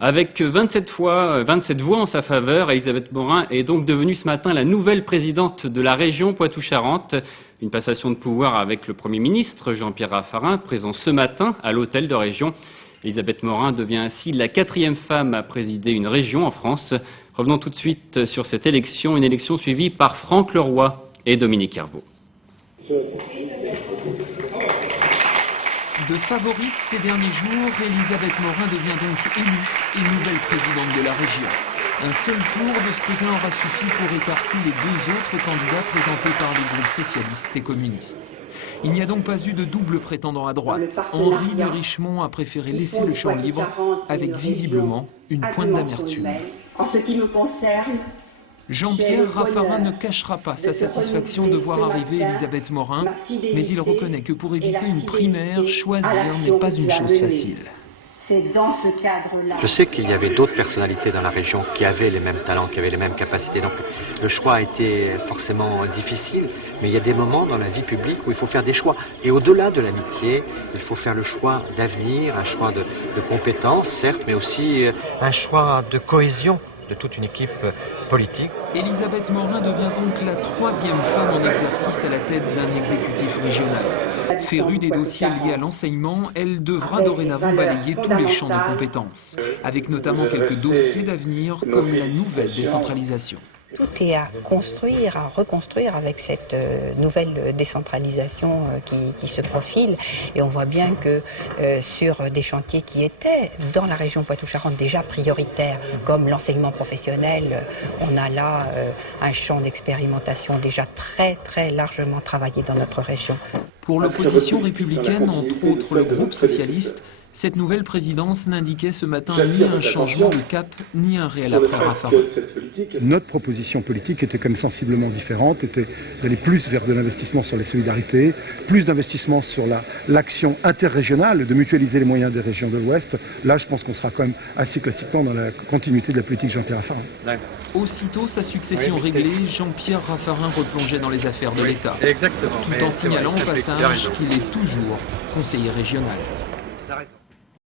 Avec 27 voix en sa faveur, Elisabeth Morin est donc devenue ce matin la nouvelle présidente de la région Poitou-Charentes. Une passation de pouvoir avec le Premier ministre Jean-Pierre Raffarin, présent ce matin à l'hôtel de région. Elisabeth Morin devient ainsi la 4e femme à présider une région en France. Revenons tout de suite sur cette élection, une élection suivie par Franck Leroy et Dominique Herbeau. De favorite ces derniers jours, Elisabeth Morin devient donc élue et nouvelle présidente de la région. Un seul tour de scrutin aura suffi pour écarter les 2 autres candidats présentés par les groupes socialistes et communistes. Il n'y a donc pas eu de double prétendant à droite. Henri de Richemont a préféré laisser le champ libre, avec visiblement une pointe d'amertume. En ce qui me concerne, Jean-Pierre Raffarin ne cachera pas sa satisfaction de voir arriver Elisabeth Morin, mais il reconnaît que pour éviter une primaire, choisir n'est pas une chose facile. C'est dans ce cadre-là. Je sais qu'il y avait d'autres personnalités dans la région qui avaient les mêmes talents, qui avaient les mêmes capacités. Donc le choix a été forcément difficile, mais il y a des moments dans la vie publique où il faut faire des choix. Et au-delà de l'amitié, il faut faire le choix d'avenir, un choix de compétences, certes, mais aussi un choix de cohésion de toute une équipe politique. Elisabeth Morin devient donc la 3e femme en exercice à la tête d'un exécutif régional. Férue des dossiers liés à l'enseignement, elle devra dorénavant balayer tous les champs de compétences, avec notamment quelques dossiers d'avenir comme la nouvelle décentralisation. Tout est à construire, à reconstruire avec cette nouvelle décentralisation qui se profile. Et on voit bien que sur des chantiers qui étaient dans la région Poitou-Charentes déjà prioritaires, comme l'enseignement professionnel, on a là un champ d'expérimentation déjà très largement travaillé dans notre région. Pour l'opposition républicaine, entre autres le groupe socialiste, cette nouvelle présidence n'indiquait ce matin ni un changement de cap, ni un réel après Raffarin. Notre proposition politique était quand même sensiblement différente, était d'aller plus vers de l'investissement sur les solidarités, plus d'investissement sur l'action interrégionale, de mutualiser les moyens des régions de l'Ouest. Là, je pense qu'on sera quand même assez classiquement dans la continuité de la politique Jean-Pierre Raffarin. Aussitôt sa succession réglée, Jean-Pierre Raffarin replongeait dans les affaires de l'État, tout en signalant au passage qu'il est toujours conseiller régional.